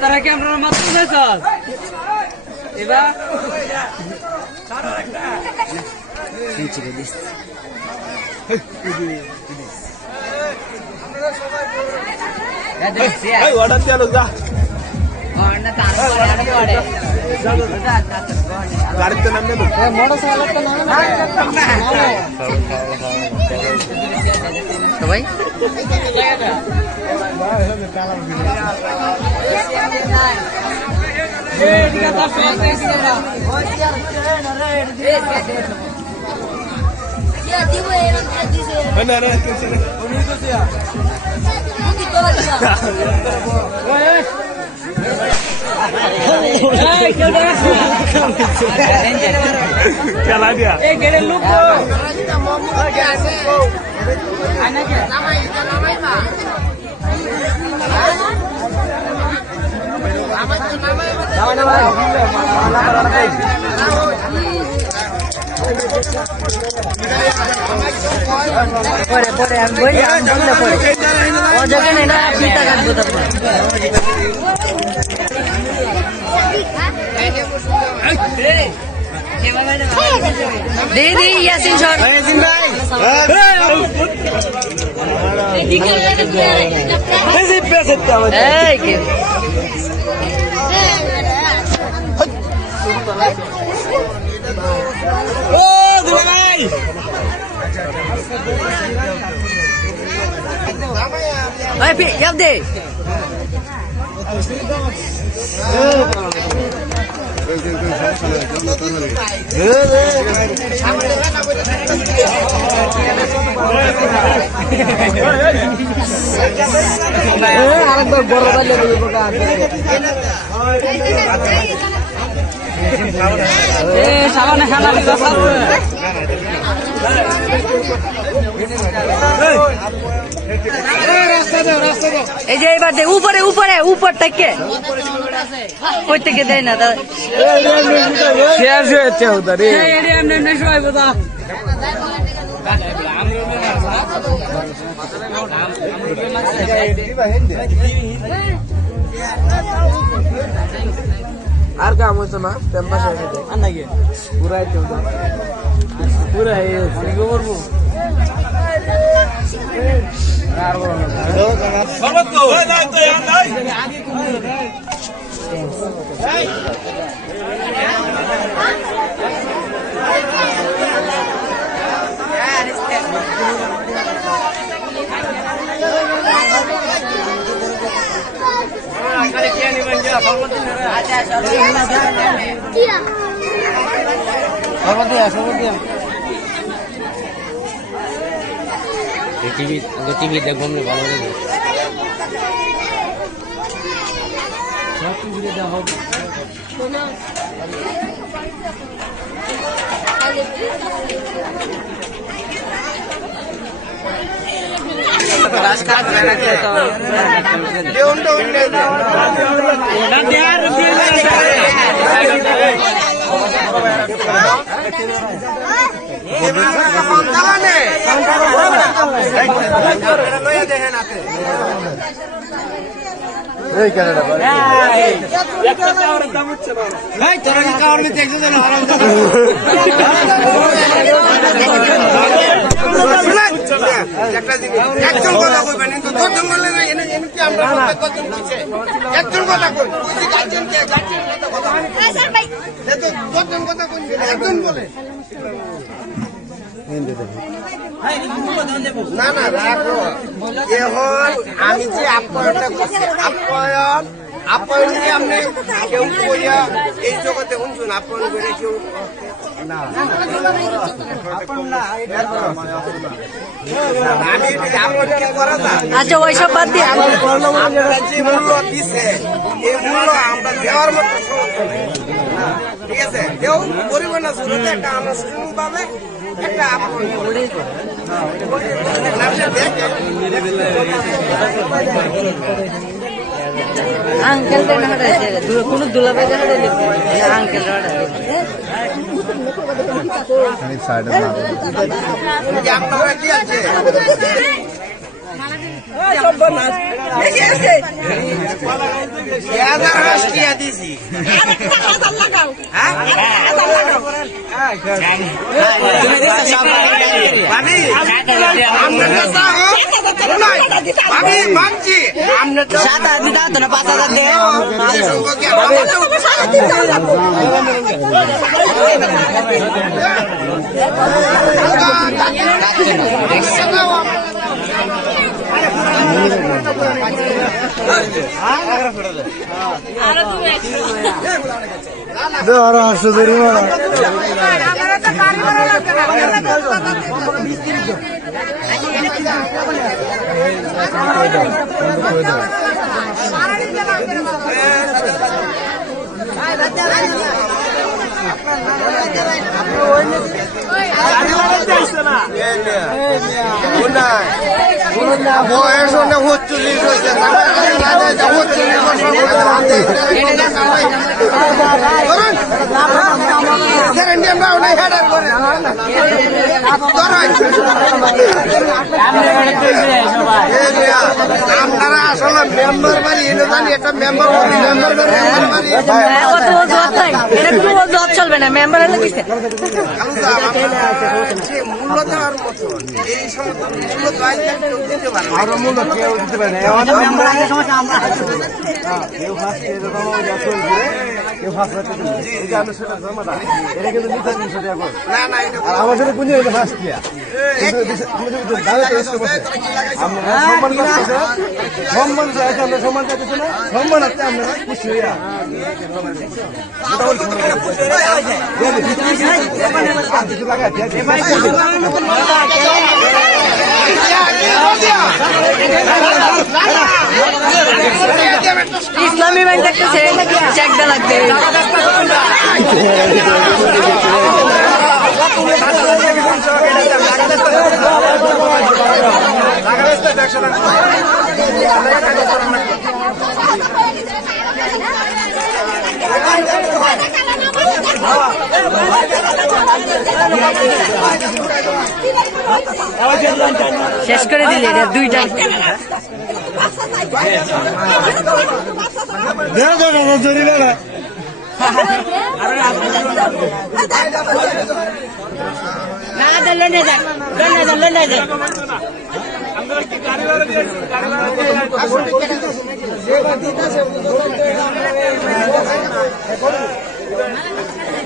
তারা কি আমরা মাত্র এবার গাড়িতে নামবে সবাই খেলা দিয়া পরে পরে আমি বলি ও যখন এটা পিতা কাটবো তারপর দে দে ইয়াসিন শট ইয়াসিন ভাই এই কে ও দুলা ভাই এই পি ইয়াব দে আরেকবার বড় বালে সাবানে খানা এই যে এবার দে উপরে উপরে উপর থেকে ওই থেকে দেয় না আর কাম হইতো না আর নাকি পুরাই পুরাই করবো টিভি দেখবো ভালো লাগে না না রাখো এখন আমি যে আপ্যায়নটা করছি আপ্যায়ন আপ্যায়ন যে আপনি কেউ কইয়া এই জগতে শুনছুন আপ্যায়ন করে কেউ আচ্ছা ওইসব বাদ দিয়ে যে মূল্য দিছে এই মূল্য আমরা দেওয়ার মতো ঠিক আছে কেউ গরিব না শুরুতে একটা আমরা শুরু পাবে একটা আঙ্কেল কোনো দুলাভাই দেখা আঙ্কেল যে আপনারা কি আছে দিছি আমি মানছি আমরা তো 7,000 দিতা তো না 5,000 দে আরো 800 দেরি বয়স অনেক 40 হয়েছে আপনারা আসলে মেম্বার বাড়ি এনে জানি একটা মেম্বার বাড়ি চলবে না মেম্বার হলে কিসে মূল্য দেওয়ার মতো এই সমস্ত মূল্য কেউ দিতে পারে আরো মূল্য কেউ দিতে পারে না কেউ ফার্স্ট কেউ ফার্স্ট আমি সেটা জমা দেয় এটা কিন্তু নিতে 300 টাকা করে না না এটা আর আমার সাথে কোন এটা ফার্স্ট কিয়া সম্মান করতেছে সম্মান চাইছে আমরা সম্মান চাইতেছি না সম্মান আছে আপনারা খুশি হইয়া ইসলামী ব্যাংক দেখতেছে চেক দেওয়া লাগবে শেষ করে দিলে এটা 2টা জরিলে না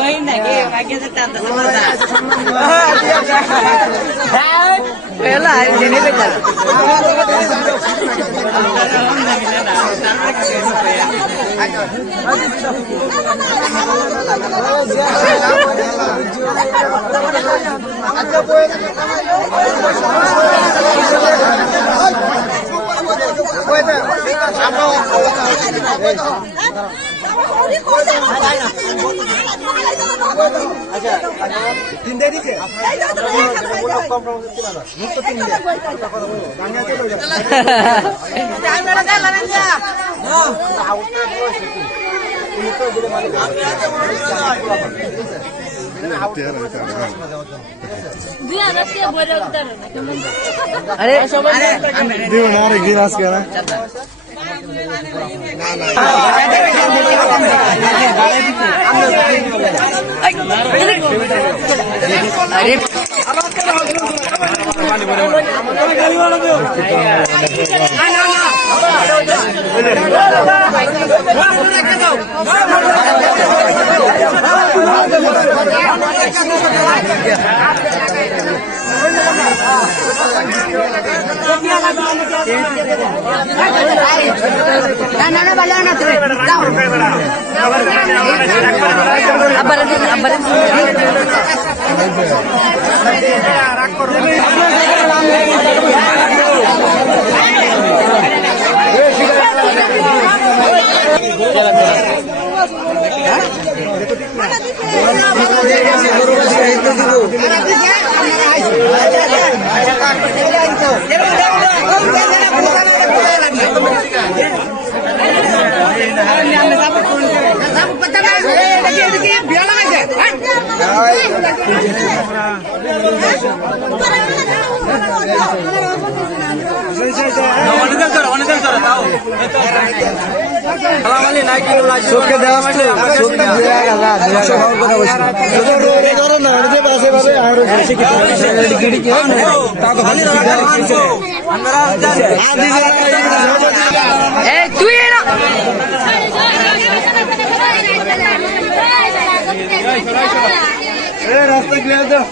ওই নাকি বাকি যেটা পেলা জেনে বেটা अरे দিও না রে গিলাস কেনা ना vale ना tú চোখে দেওয়া চোখে দেওয়া তুই না রাস্তা ক্লিয়ার দাও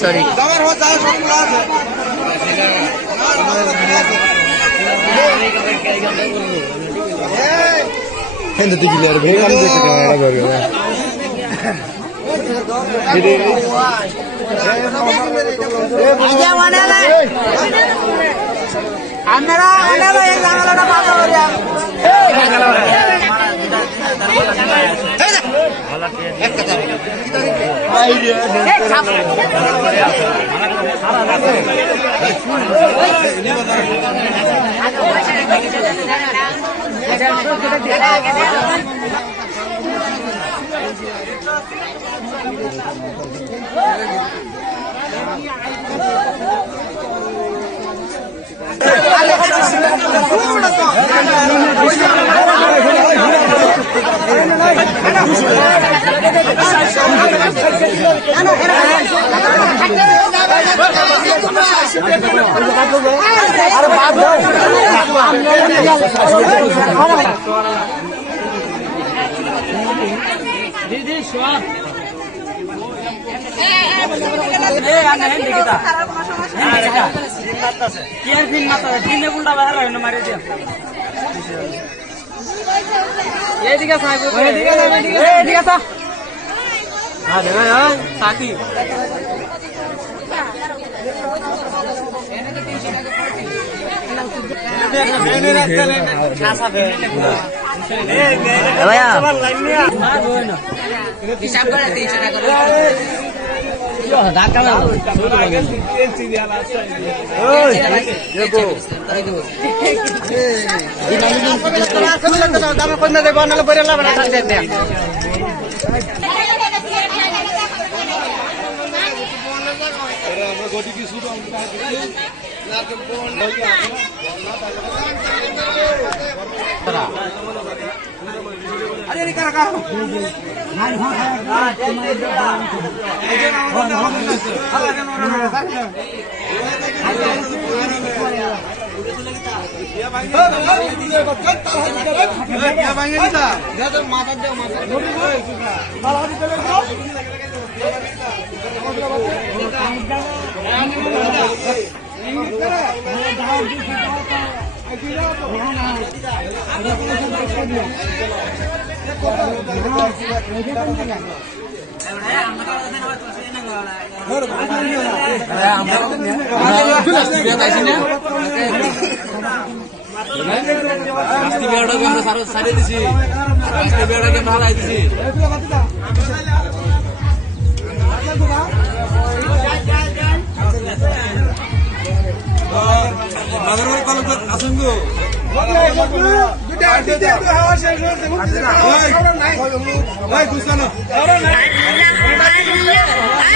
সরি কিন্তু তুই ক্লিয়ার ভেঙে আমি দেখতে ক্যামেরা ধরবে ভাইয়া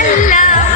Allah